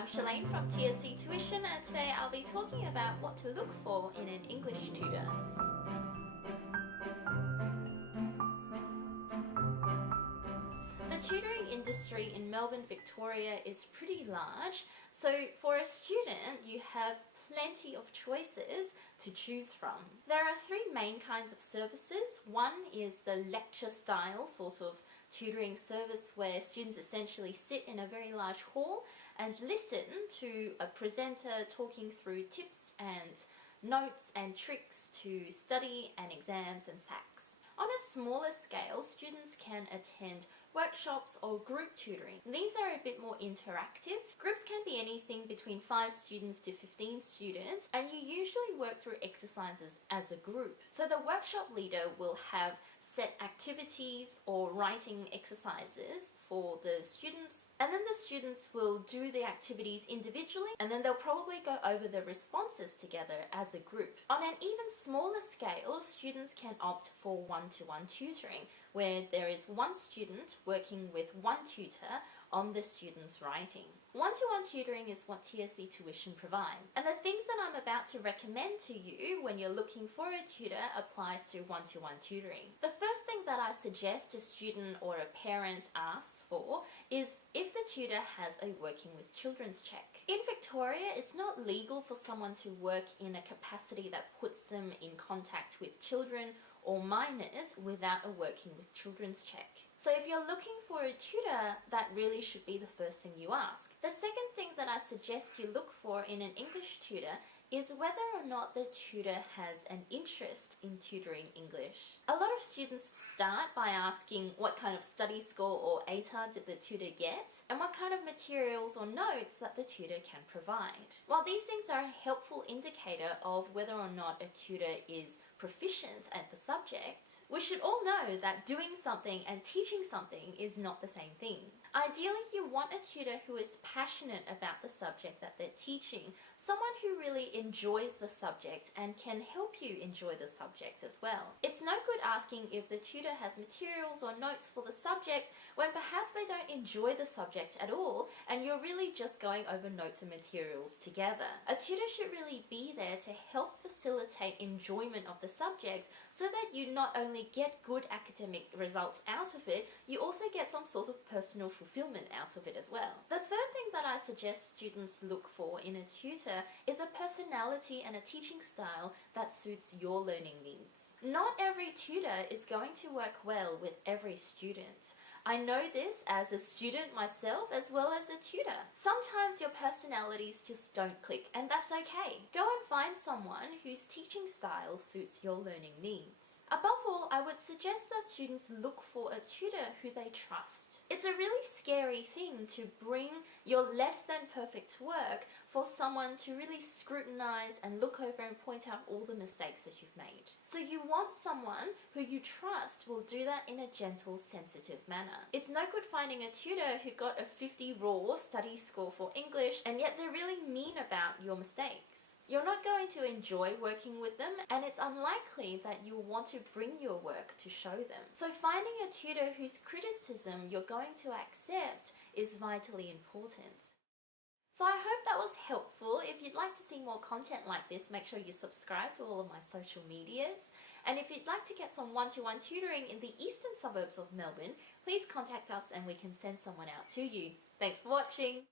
I'm Shalane from TSC Tuition, and today I'll be talking about what to look for in an English tutor. The tutoring industry in Melbourne, Victoria is pretty large, so for a student you have plenty of choices to choose from. There are three main kinds of services. One is the lecture style sort of tutoring service where students essentially sit in a very large hall and listen to a presenter talking through tips and notes and tricks to study and exams and SACs. On a smaller scale, students can attend workshops or group tutoring. These are a bit more interactive. Groups can be anything between 5 students to 15 students, and you usually work through exercises as a group. So the workshop leader will have set activities or writing exercises for the students, and then the students will do the activities individually, and then they'll probably go over the responses together as a group. On an even smaller scale, students can opt for one-to-one tutoring, where there is one student working with one tutor on the student's writing. One-to-one tutoring is what TSC Tuition provides, and the things that I'm about to recommend to you when you're looking for a tutor applies to one-to-one tutoring. The first thing that I suggest a student or a parent asks for is if the tutor has a working with children's check. In Victoria, it's not legal for someone to work in a capacity that puts them in contact with children or minors without a working with children's check. So if you're looking for a tutor, that really should be the first thing you ask. The second thing that I suggest you look for in an English tutor is whether or not the tutor has an interest in tutoring English. A lot of students start by asking what kind of study score or ATAR did the tutor get, and what kind of materials or notes that the tutor can provide. While these things are a helpful indicator of whether or not a tutor is proficient at the subject, we should all know that doing something and teaching something is not the same thing. Ideally, you want a tutor who is passionate about the subject that they're teaching, someone who really enjoys the subject and can help you enjoy the subject as well. It's no good asking if the tutor has materials or notes for the subject when perhaps they don't enjoy the subject at all and you're really just going over notes and materials together. A tutor should really be there to help facilitate enjoyment of the subject so that you not only get good academic results out of it, you also get some sort of personal fulfillment out of it as well. The third thing that I suggest students look for in a tutor is a personality and a teaching style that suits your learning needs. Not every tutor is going to work well with every student. I know this as a student myself as well as a tutor. Sometimes your personalities just don't click, and that's okay. Go and find someone whose teaching style suits your learning needs. Above all, I would suggest that students look for a tutor who they trust. It's a really scary thing to bring your less than perfect work for someone to really scrutinize and look over and point out all the mistakes that you've made. So you want someone who you trust will do that in a gentle, sensitive manner. It's no good finding a tutor who got a 50 raw study score for English and yet they're really mean about your mistakes. You're not going to enjoy working with them, and it's unlikely that you'll want to bring your work to show them. So finding a tutor whose criticism you're going to accept is vitally important. So I hope that was helpful. If you'd like to see more content like this, make sure you subscribe to all of my social medias. And if you'd like to get some one-to-one tutoring in the eastern suburbs of Melbourne, please contact us and we can send someone out to you. Thanks for watching.